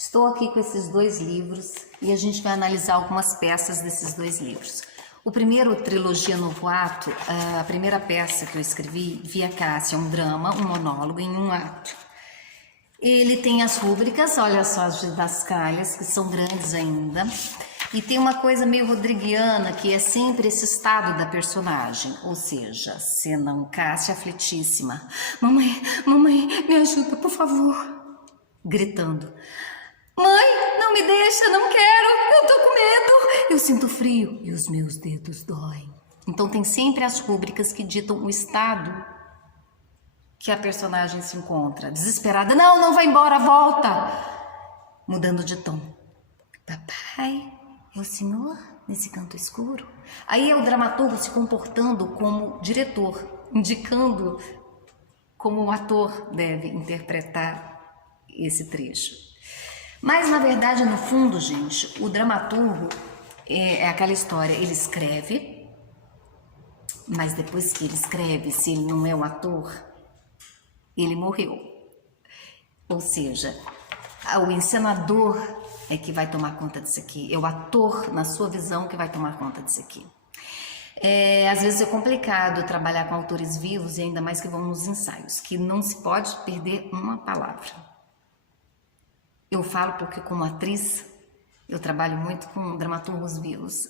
Estou aqui com esses dois livros e a gente vai analisar algumas peças desses dois livros. O primeiro, Trilogia Novo Ato, a primeira peça que eu escrevi, Via Cássia, é um drama, um monólogo em um ato. Ele tem as rúbricas, olha só as didascálias, que são grandes ainda. E tem uma coisa meio rodriguiana, que é sempre esse estado da personagem, ou seja, cena Cássia aflitíssima. Mamãe, mamãe, me ajuda, por favor. Gritando. Mãe, não me deixa, não quero, eu tô com medo. Eu sinto frio e os meus dedos doem. Então tem sempre as rúbricas que ditam o estado que a personagem se encontra. Desesperada, não, não vai embora, volta. Mudando de tom. Papai, é o senhor nesse canto escuro? Aí é o dramaturgo se comportando como diretor, indicando como o ator deve interpretar esse trecho. Mas, na verdade, no fundo, gente, o dramaturgo é aquela história, ele escreve, mas depois que ele escreve, se ele não é o ator, ele morreu. Ou seja, o encenador é que vai tomar conta disso aqui, é o ator, na sua visão, que vai tomar conta disso aqui. Às vezes é complicado trabalhar com autores vivos, e ainda mais que vão nos ensaios, que não se pode perder uma palavra. Eu falo porque, como atriz, eu trabalho muito com dramaturgos vivos.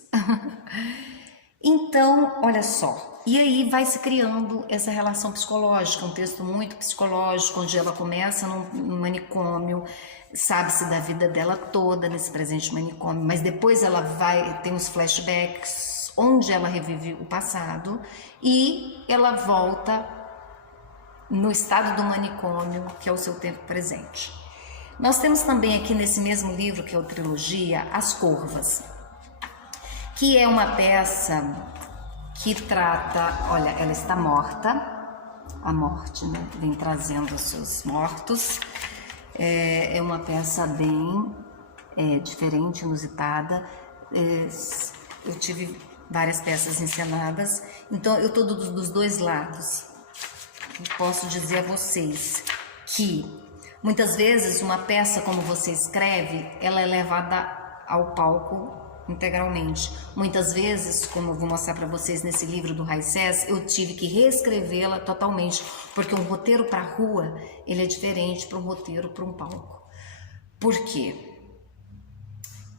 Então, olha só, e aí vai se criando essa relação psicológica, um texto muito psicológico, onde ela começa num manicômio, sabe-se da vida dela toda nesse presente manicômio, mas depois ela tem uns flashbacks, onde ela revive o passado, e ela volta no estado do manicômio, que é o seu tempo presente. Nós temos também aqui nesse mesmo livro, que é o Trilogia, As Corvas, que é uma peça que trata, olha, ela está morta, a morte, né, vem trazendo os seus mortos, é uma peça bem diferente, inusitada, eu tive várias peças encenadas, então eu estou dos dois lados, posso dizer a vocês que muitas vezes uma peça como você escreve, ela é levada ao palco integralmente. Muitas vezes, como eu vou mostrar para vocês nesse livro do Raicés, eu tive que reescrevê-la totalmente, porque um roteiro para a rua, ele é diferente para um roteiro para um palco. Por quê?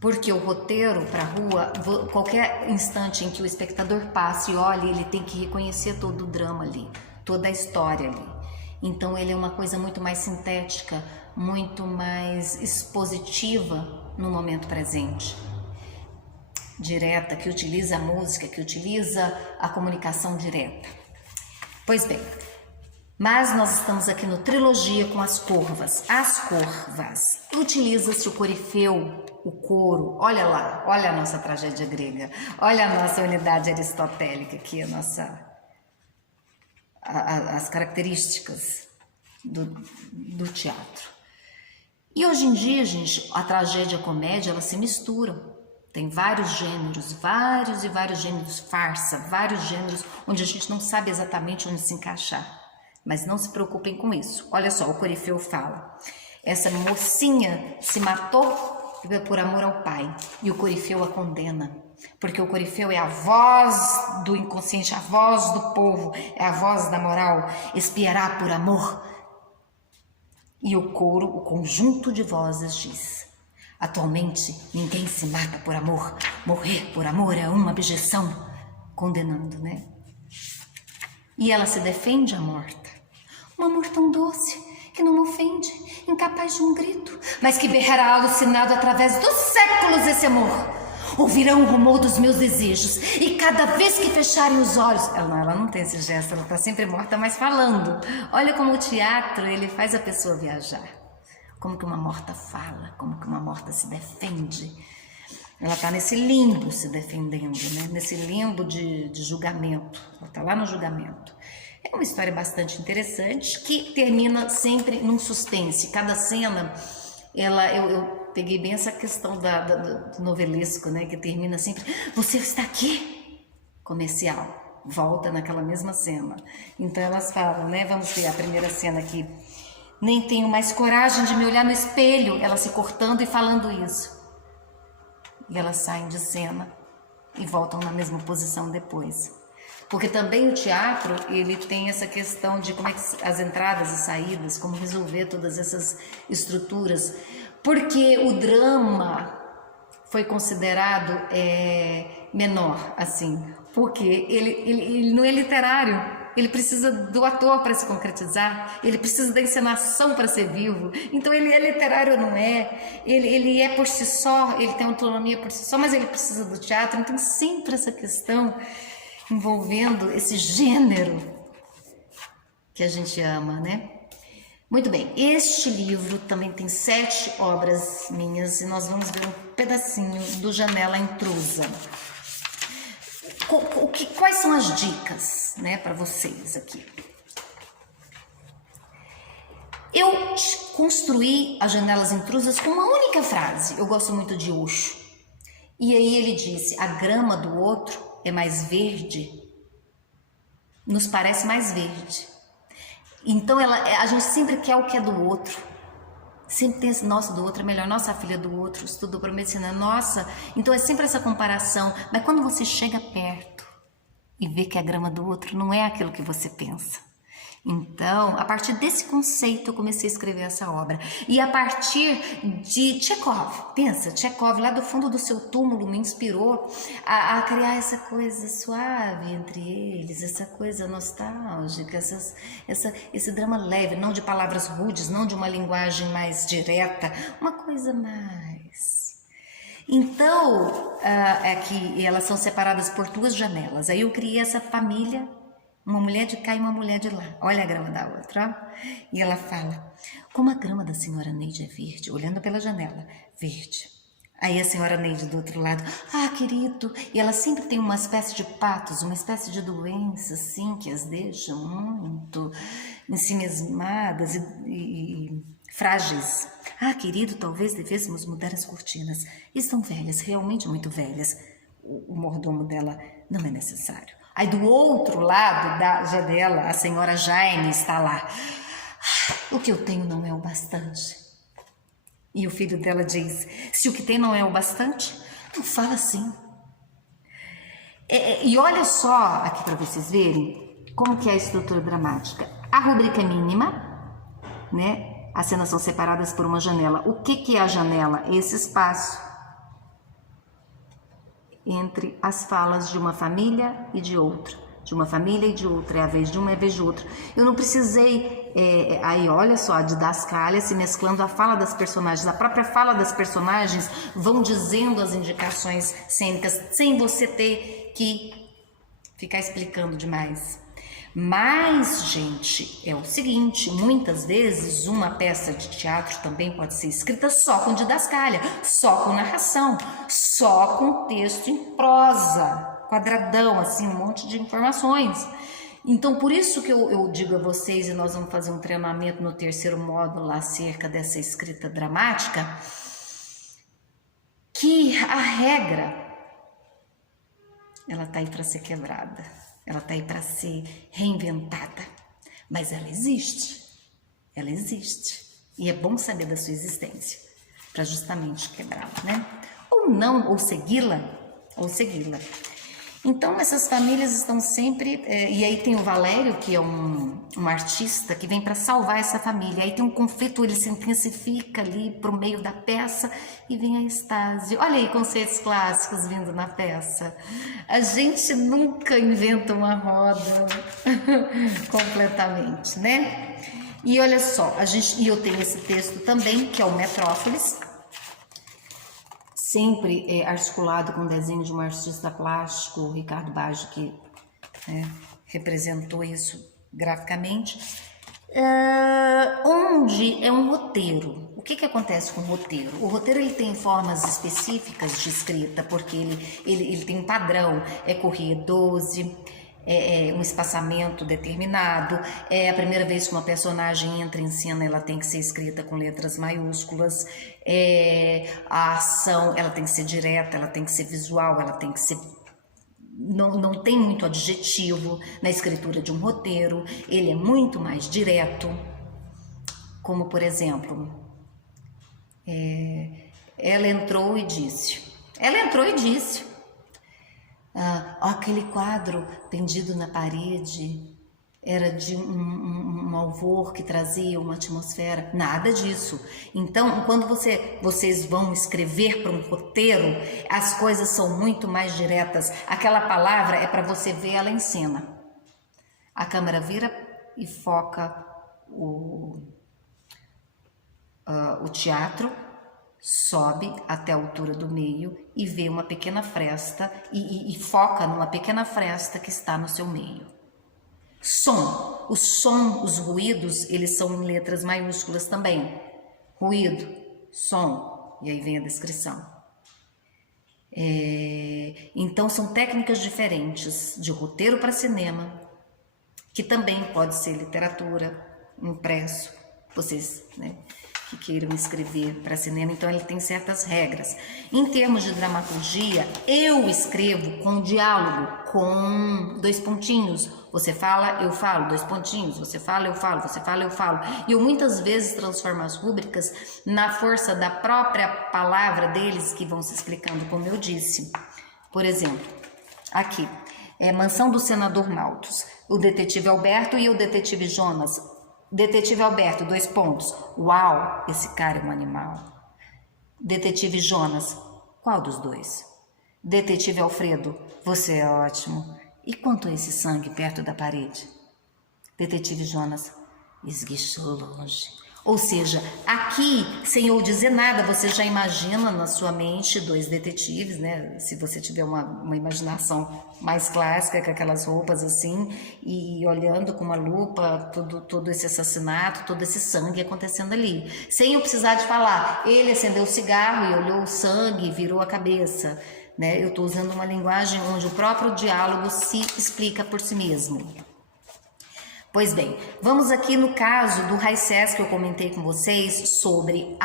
Porque o roteiro para a rua, qualquer instante em que o espectador passe e olhe, ele tem que reconhecer todo o drama ali, toda a história ali. Então ele é uma coisa muito mais sintética, muito mais expositiva no momento presente. Direta, que utiliza a música, que utiliza a comunicação direta. Pois bem, mas nós estamos aqui no Trilogia com as Corvas. As Corvas, utiliza-se o corifeu, o coro, olha lá, olha a nossa tragédia grega, olha a nossa unidade aristotélica aqui, as características do teatro. E hoje em dia, gente, a tragédia e a comédia, elas se misturam. Tem vários gêneros, vários e vários gêneros, farsa, vários gêneros, onde a gente não sabe exatamente onde se encaixar. Mas não se preocupem com isso. Olha só, o corifeu fala. Essa mocinha se matou por amor ao pai, e o corifeu a condena. Porque o corifeu é a voz do inconsciente, a voz do povo, é a voz da moral, expiará por amor. E o coro, o conjunto de vozes diz: atualmente ninguém se mata por amor, morrer por amor é uma abjeção, condenando, né? E ela se defende a morta. Um amor tão doce, que não ofende, incapaz de um grito, mas que berrará alucinado através dos séculos esse amor. Ouvirão o rumor dos meus desejos, e cada vez que fecharem os olhos... Ela não tem esse gesto, ela está sempre morta, mas falando. Olha como o teatro, ele faz a pessoa viajar. Como que uma morta fala, como que uma morta se defende. Ela está nesse limbo se defendendo, né? Nesse limbo de julgamento. Ela está lá no julgamento. É uma história bastante interessante, que termina sempre num suspense. Cada cena, eu peguei bem essa questão do novelesco, né? Que termina sempre, você está aqui? Comercial. Volta naquela mesma cena. Então elas falam, né? Vamos ver a primeira cena aqui. Nem tenho mais coragem de me olhar no espelho. Ela se cortando e falando isso. E elas saem de cena e voltam na mesma posição depois. Porque também o teatro, ele tem essa questão de como é que as entradas e saídas, como resolver todas essas estruturas. Porque o drama foi considerado menor, assim, porque ele não é literário. Ele precisa do ator para se concretizar, ele precisa da encenação para ser vivo. Então ele é literário ou não é? Ele é por si só, ele tem autonomia por si só, mas ele precisa do teatro. Então sempre essa questão envolvendo esse gênero que a gente ama, né? Muito bem, este livro também tem 7 obras minhas e nós vamos ver um pedacinho do Janela Intrusa. Quais são as dicas, né, para vocês aqui? Eu construí as Janelas Intrusas com uma única frase. Eu gosto muito de Osho. E aí ele disse: a grama do outro é mais verde, nos parece mais verde. Então a gente sempre quer o que é do outro. Sempre tem esse nosso do outro é melhor, nossa, a filha do outro estudou para medicina, nossa. Então é sempre essa comparação. Mas quando você chega perto e vê que a grama do outro não é aquilo que você pensa. Então, a partir desse conceito eu comecei a escrever essa obra. E a partir de Tchekov, pensa, Tchekov lá do fundo do seu túmulo me inspirou a criar essa coisa suave entre eles, essa coisa nostálgica, esse drama leve, não de palavras rudes, não de uma linguagem mais direta, uma coisa mais... Então, aqui elas são separadas por 2 janelas. Aí eu criei essa família, uma mulher de cá e uma mulher de lá. Olha a grama da outra, ó. E ela fala: como a grama da senhora Neide é verde, olhando pela janela, verde. Aí a senhora Neide do outro lado: ah, querido. E ela sempre tem uma espécie de patos, uma espécie de doença, assim, que as deixam muito ensimismadas e frágeis. Ah, querido, talvez devêssemos mudar as cortinas. Estão velhas, realmente muito velhas. O mordomo dela: não é necessário. Aí do outro lado da janela, a senhora Jaime está lá: o que eu tenho não é o bastante. E o filho dela diz: se o que tem não é o bastante, não fala assim. E olha só aqui para vocês verem como que é a estrutura dramática. A rubrica é mínima, né? As cenas são separadas por uma janela. O que é a janela? Esse espaço entre as falas de uma família e de outra. De uma família e de outra. É a vez de uma, é a vez de outra. Eu não precisei, aí olha só, a didascália se mesclando a fala das personagens. A própria fala das personagens vão dizendo as indicações cênicas, sem você ter que ficar explicando demais. Mas, gente, é o seguinte, muitas vezes uma peça de teatro também pode ser escrita só com didascália, só com narração, só com texto em prosa, quadradão, assim, um monte de informações. Então, por isso que eu digo a vocês, e nós vamos fazer um treinamento no 3º módulo lá acerca dessa escrita dramática, que a regra, ela tá aí para ser quebrada. Ela está aí para ser reinventada, mas ela existe, e é bom saber da sua existência, para justamente quebrá-la, né? Ou não, ou segui-la. Então essas famílias estão sempre, e aí tem o Valério, que é um artista que vem para salvar essa família, aí tem um conflito, ele se intensifica ali pro meio da peça e vem a Estase. Olha aí conceitos clássicos vindo na peça. A gente nunca inventa uma roda completamente, né? E olha só, e eu tenho esse texto também, que é o Metrópolis, sempre articulado com o desenho de um artista plástico, o Ricardo Baggio, que representou isso graficamente, onde é um roteiro. O que acontece com o roteiro? O roteiro ele tem formas específicas de escrita, porque ele tem um padrão, é correr 12, um espaçamento determinado, a primeira vez que uma personagem entra em cena, ela tem que ser escrita com letras maiúsculas, a ação, ela tem que ser direta, ela tem que ser visual, ela tem que ser... Não tem muito adjetivo na escritura de um roteiro, ele é muito mais direto, como por exemplo, ela entrou e disse. Ela entrou e disse. Aquele quadro pendido na parede era de um alvor que trazia uma atmosfera. Nada disso. Então, quando vocês vão escrever para um roteiro, as coisas são muito mais diretas. Aquela palavra é para você ver ela em cena. A câmera vira e foca o teatro, sobe até a altura do meio e vê uma pequena fresta e foca numa pequena fresta que está no seu meio. Som. O som, os ruídos, eles são em letras maiúsculas também. Ruído, som, e aí vem a descrição. Então são técnicas diferentes de roteiro para cinema, que também pode ser literatura, impresso, vocês, né, que queiram escrever para cinema, então ele tem certas regras. Em termos de dramaturgia, eu escrevo com diálogo, com 2 pontinhos. Você fala, eu falo, 2 pontinhos. Você fala, eu falo, você fala, eu falo. E eu muitas vezes transformo as rúbricas na força da própria palavra deles que vão se explicando, como eu disse. Por exemplo, aqui, Mansão do Senador Malthus, o detetive Alberto e o detetive Jonas. Detetive Alberto, 2 pontos. Uau, esse cara é um animal. Detetive Jonas, qual dos 2? Detetive Alfredo, você é ótimo. E quanto a esse sangue perto da parede? Detetive Jonas, esguichou longe. Ou seja, aqui, sem eu dizer nada, você já imagina na sua mente 2 detetives, né? Se você tiver uma imaginação mais clássica, com aquelas roupas assim, e olhando com uma lupa todo esse assassinato, todo esse sangue acontecendo ali. Sem eu precisar de falar, ele acendeu o cigarro e olhou o sangue e virou a cabeça, né? Eu estou usando uma linguagem onde o próprio diálogo se explica por si mesmo. Pois bem, vamos aqui no caso do Raicés que eu comentei com vocês sobre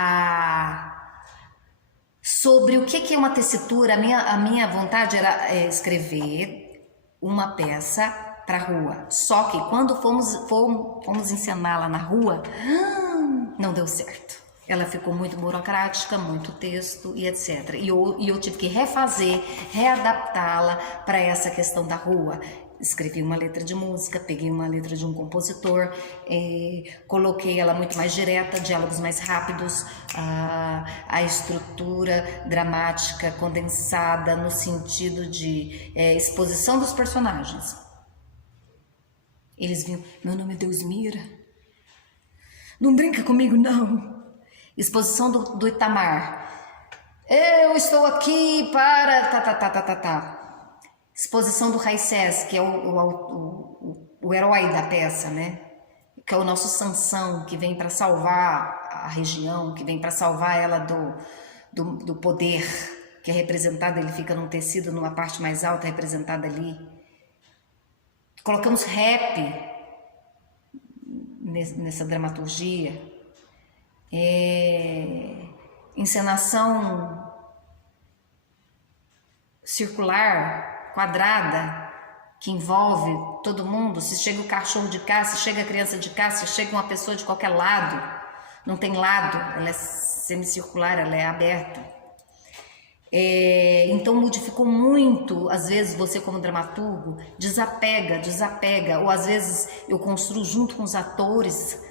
o que é uma tessitura. A minha vontade era escrever uma peça para rua. Só que quando fomos encená-la na rua, não deu certo. Ela ficou muito burocrática, muito texto e etc. E eu tive que readaptá-la para essa questão da rua. Escrevi uma letra de música, peguei uma letra de um compositor, coloquei ela muito mais direta, diálogos mais rápidos, a estrutura dramática condensada no sentido de exposição dos personagens. Eles vinham, meu nome é Deusmira, não brinca comigo não. Exposição do Itamar, eu estou aqui para Exposição do Raicés, que é o herói da peça, né? Que é o nosso Sansão, que vem para salvar a região, que vem para salvar ela do poder, que é representado, ele fica num tecido, numa parte mais alta, representada ali. Colocamos rap nessa dramaturgia. Encenação circular, quadrada, que envolve todo mundo. Se chega o cachorro de cá, se chega a criança de cá, se chega uma pessoa de qualquer lado, não tem lado, ela é semicircular, ela é aberta. Então modificou muito, às vezes você como dramaturgo desapega, ou às vezes eu construo junto com os atores.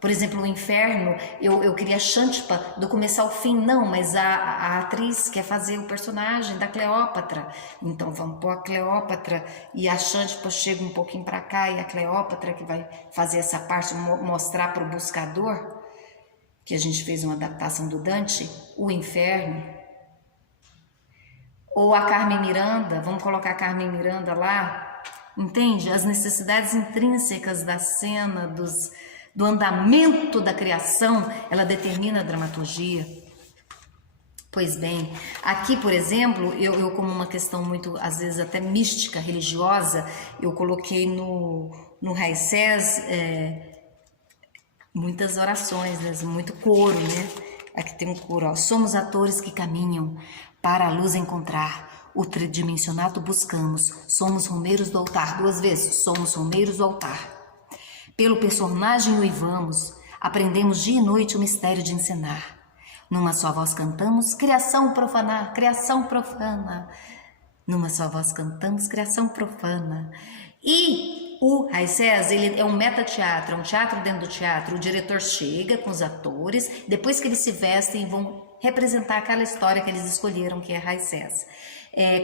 Por exemplo, o Inferno, eu queria a Xantipa do começo ao fim, não, mas a atriz quer fazer o personagem da Cleópatra, então vamos pôr a Cleópatra e a Xantipa chega um pouquinho para cá e a Cleópatra que vai fazer essa parte, mostrar para o buscador, que a gente fez uma adaptação do Dante, o Inferno. Ou a Carmen Miranda, vamos colocar a Carmen Miranda lá, entende? As necessidades intrínsecas da cena, do andamento da criação, ela determina a dramaturgia. Pois bem, aqui, por exemplo, eu como uma questão muito, às vezes até mística, religiosa, eu coloquei no Raicés muitas orações, né? Muito coro, né? Aqui tem um coro, ó. Somos atores que caminham para a luz encontrar, o tridimensionado buscamos, somos romeiros do altar, 2 vezes, somos romeiros do altar. Pelo personagem uivamos, Aprendemos dia e noite o mistério de encenar. Numa só voz cantamos, criação profana, criação profana. Numa só voz cantamos, criação profana. E o Raicés, ele é um metateatro, é um teatro dentro do teatro. O diretor chega com os atores, depois que eles se vestem, vão representar aquela história que eles escolheram, que é Raicés.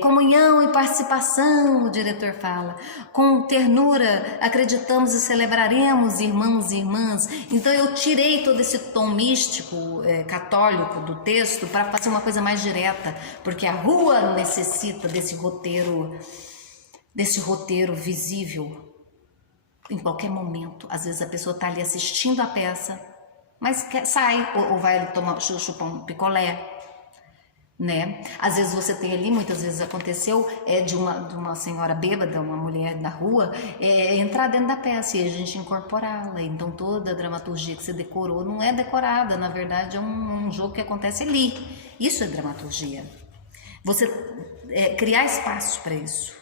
Comunhão e participação, o diretor fala. Com ternura, acreditamos e celebraremos, irmãos e irmãs. Então eu tirei todo esse tom místico, católico do texto para fazer uma coisa mais direta, porque a rua necessita desse roteiro visível em qualquer momento. Às vezes a pessoa está ali assistindo a peça, mas sai, ou vai chupar um picolé, né? Às vezes você tem ali, muitas vezes aconteceu, de uma senhora bêbada, uma mulher na rua, entrar dentro da peça e a gente incorporá-la. Então toda a dramaturgia que você decorou não é decorada, na verdade é um jogo que acontece ali. Isso é dramaturgia. Você criar espaço para isso,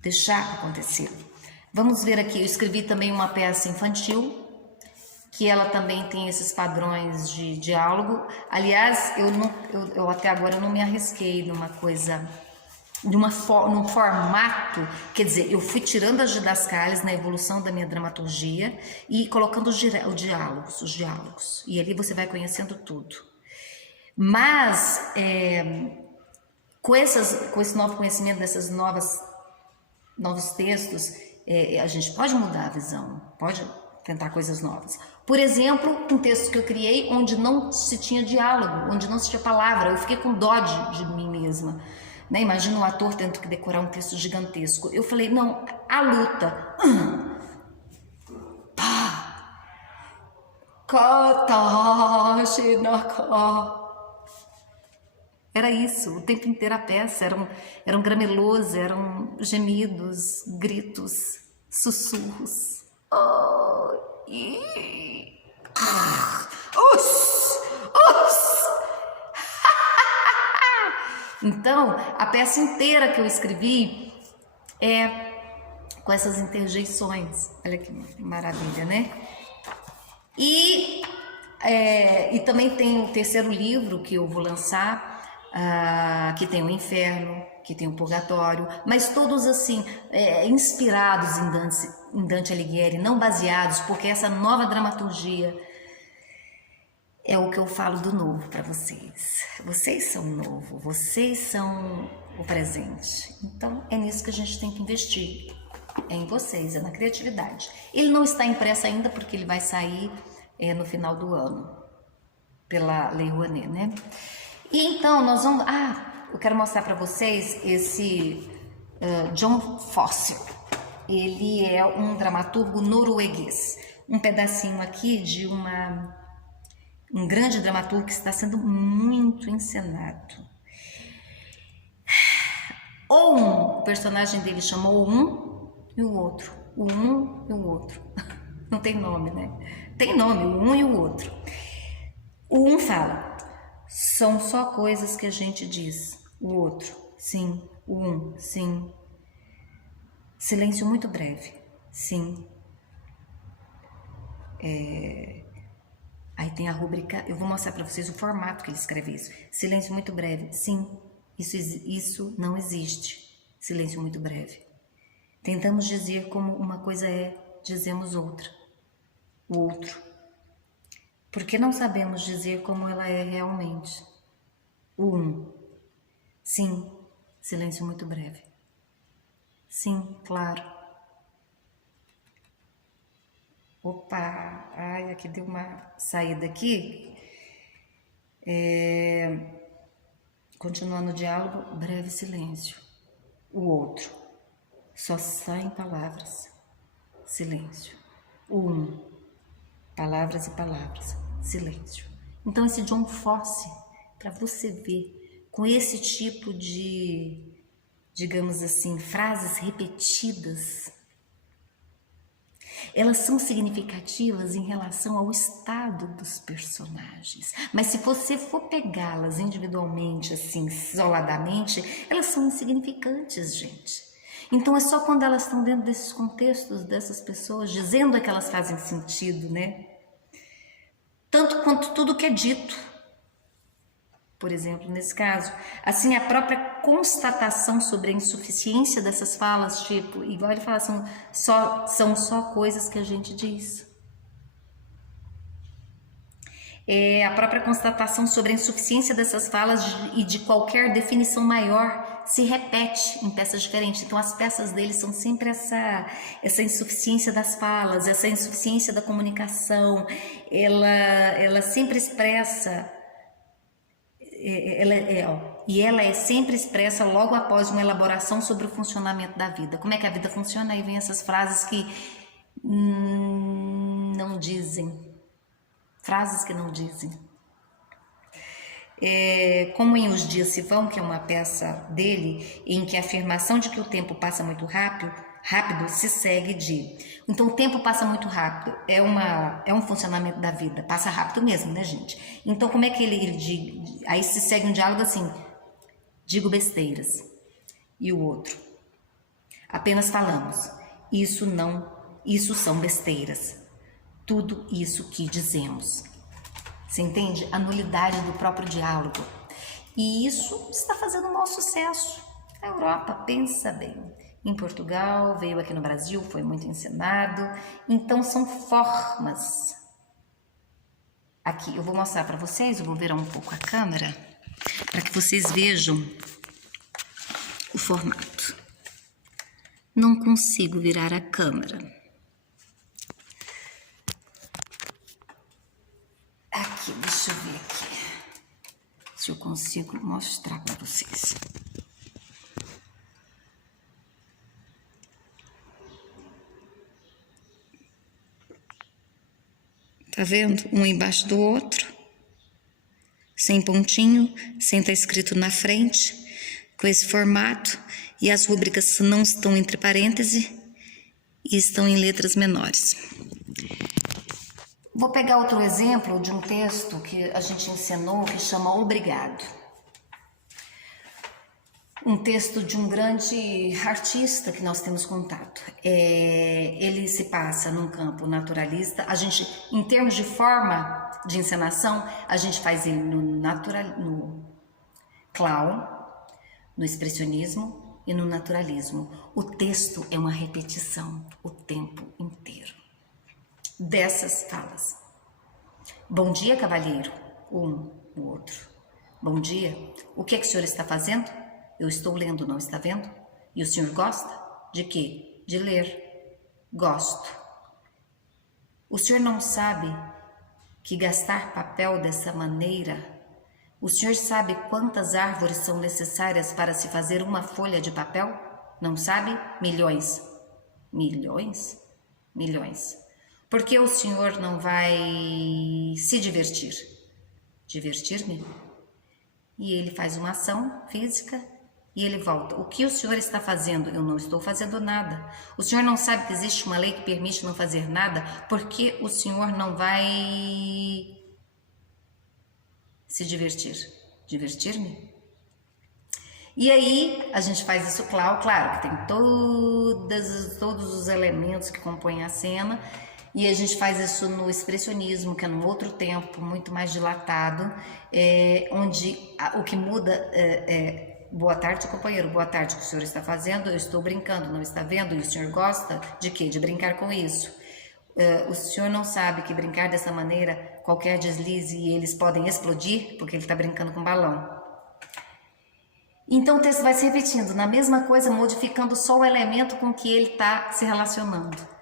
deixar acontecer. Vamos ver aqui, eu escrevi também uma peça infantil, que ela também tem esses padrões de diálogo. Aliás, eu até agora não me arrisquei numa coisa, num formato, quer dizer, eu fui tirando as didascalias na evolução da minha dramaturgia e colocando os diálogos, e ali você vai conhecendo tudo. Mas, com esse novo conhecimento desses novos textos, a gente pode mudar a visão, pode tentar coisas novas. Por exemplo, um texto que eu criei onde não se tinha diálogo, onde não se tinha palavra, eu fiquei com dó de mim mesma. Né? Imagina um ator tendo que decorar um texto gigantesco. Eu falei, não, a luta. Era isso, o tempo inteiro a peça, eram gramelôs, eram gemidos, gritos, sussurros. Então, a peça inteira que eu escrevi é com essas interjeições. Olha que maravilha, né? E também tem o terceiro livro que eu vou lançar, que tem o inferno, que tem o purgatório, mas todos assim, inspirados em Dante Alighieri, não baseados, porque essa nova dramaturgia é o que eu falo do novo para vocês. Vocês são o novo, vocês são o presente. Então é nisso que a gente tem que investir, é em vocês, é na criatividade. Ele não está impresso ainda porque ele vai sair no final do ano, pela Lei Rouanet, né? E então nós vamos... eu quero mostrar para vocês esse John Fosse. Ele é um dramaturgo norueguês. Um pedacinho aqui de um grande dramaturgo que está sendo muito encenado. O personagem dele chamou um e o outro. O um e o outro. Não tem nome, né? Tem nome, o um e o outro. O um fala... São só coisas que a gente diz. O outro, sim. O um, sim. Silêncio muito breve, sim. Aí tem a rúbrica, eu vou mostrar para vocês o formato que ele escreve isso. Silêncio muito breve, sim. Isso não existe. Silêncio muito breve. Tentamos dizer como uma coisa é, dizemos outra. O outro. Porque não sabemos dizer como ela é realmente. O um. Sim, silêncio muito breve. Sim, claro. Opa, aqui deu uma saída aqui. Continuando o diálogo, breve silêncio. O outro. Só saem palavras. Silêncio. O um. Palavras e palavras. Silêncio. Então esse John Fosse, para você ver, com esse tipo de, digamos assim, frases repetidas, elas são significativas em relação ao estado dos personagens. Mas se você for pegá-las individualmente, assim, isoladamente, elas são insignificantes, gente. Então é só quando elas estão dentro desses contextos, dessas pessoas, dizendo que elas fazem sentido, né? tanto quanto tudo que é dito. Por exemplo, nesse caso, assim, a própria constatação sobre a insuficiência dessas falas, tipo, igual ele fala, são só coisas que a gente diz. A própria constatação sobre a insuficiência dessas falas e de qualquer definição maior se repete em peças diferentes. Então, as peças dele são sempre essa insuficiência das falas, essa insuficiência da comunicação. Ela sempre expressa. Ela é sempre expressa logo após uma elaboração sobre o funcionamento da vida. Como é que a vida funciona? Aí vem essas frases que não dizem. Frases que não dizem. Como em Os Dias Se Vão, que é uma peça dele, em que a afirmação de que o tempo passa muito rápido se segue de... Então, o tempo passa muito rápido, é um funcionamento da vida, passa rápido mesmo, né, gente? Então, como é que ele aí se segue um diálogo assim, digo besteiras, e o outro, apenas falamos, isso são besteiras, tudo isso que dizemos. Você entende? A nulidade do próprio diálogo. E isso está fazendo um mau sucesso na Europa, pensa bem. Em Portugal, veio aqui no Brasil, foi muito ensinado. Então, são formas. Aqui, eu vou mostrar para vocês, eu vou virar um pouco a câmera, para que vocês vejam o formato. Não consigo virar a câmera. Aqui, deixa eu ver aqui, se eu consigo mostrar para vocês. Tá vendo? Um embaixo do outro, sem pontinho, sem estar escrito na frente, com esse formato, e as rúbricas não estão entre parênteses e estão em letras menores. Vou pegar outro exemplo de um texto que a gente ensinou, que chama Obrigado. Um texto de um grande artista que nós temos contato. Ele se passa num campo naturalista. A gente, em termos de forma de encenação, a gente faz ele no clown, no expressionismo e no naturalismo. O texto é uma repetição o tempo inteiro dessas falas. Bom dia, cavalheiro. O outro. Bom dia. O que é que o senhor está fazendo? Eu estou lendo, não está vendo? E o senhor gosta? De quê? De ler. Gosto. O senhor não sabe que gastar papel dessa maneira... O senhor sabe quantas árvores são necessárias para se fazer uma folha de papel? Não sabe? Milhões. Milhões? Milhões. Por que o senhor não vai se divertir? Divertir-me? E ele faz uma ação física e ele volta. O que o senhor está fazendo? Eu não estou fazendo nada. O senhor não sabe que existe uma lei que permite não fazer nada? Por que o senhor não vai se divertir? Divertir-me? E aí, a gente faz isso, claro que tem todos os elementos que compõem a cena, e a gente faz isso no expressionismo, que é num outro tempo, muito mais dilatado, onde o que muda é boa tarde, companheiro, boa tarde, o que o senhor está fazendo? Eu estou brincando, não está vendo? E o senhor gosta de quê? De brincar com isso. O senhor não sabe que brincar dessa maneira, qualquer deslize e eles podem explodir, porque ele está brincando com balão. Então o texto vai se repetindo, na mesma coisa, modificando só o elemento com que ele está se relacionando.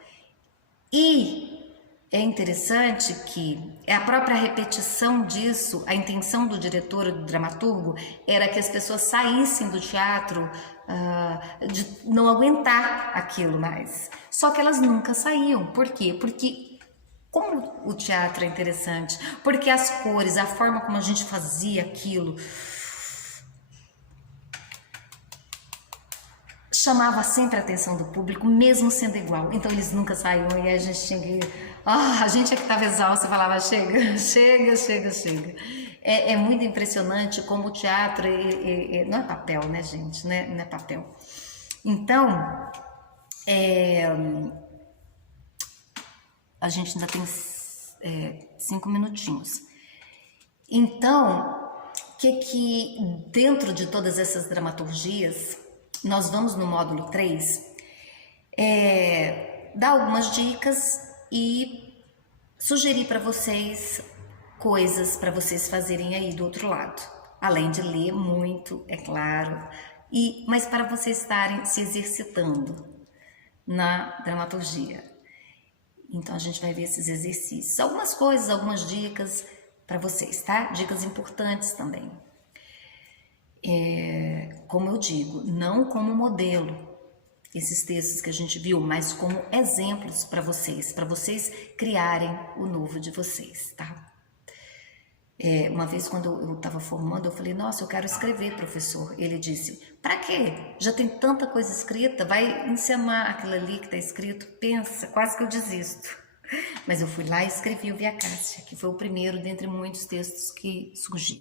E é interessante que a própria repetição disso, a intenção do diretor, do dramaturgo, era que as pessoas saíssem do teatro de não aguentar aquilo mais. Só que elas nunca saíam. Por quê? Porque como o teatro é interessante, porque as cores, a forma como a gente fazia aquilo, chamava sempre a atenção do público, mesmo sendo igual. Então eles nunca saíam e a gente tinha que... a gente é que estava exausta, falava, chega, chega, chega, chega. É muito impressionante como o teatro... não é papel, né, gente? Não é papel. Então, a gente ainda tem 5 minutinhos. Então, que dentro de todas essas dramaturgias, nós vamos no módulo 3 dar algumas dicas e sugerir para vocês coisas para vocês fazerem aí do outro lado. Além de ler muito, é claro, mas para vocês estarem se exercitando na dramaturgia. Então a gente vai ver esses exercícios, algumas coisas, algumas dicas para vocês, tá? Dicas importantes também. Como eu digo, não como modelo, esses textos que a gente viu, mas como exemplos para vocês criarem o novo de vocês, tá? Uma vez quando eu estava formando, eu falei, nossa, eu quero escrever, professor. Ele disse, para quê? Já tem tanta coisa escrita, vai encenar aquilo ali que está escrito, pensa, quase que eu desisto. Mas eu fui lá e escrevi o Via Cássia, que foi o primeiro dentre muitos textos que surgiram.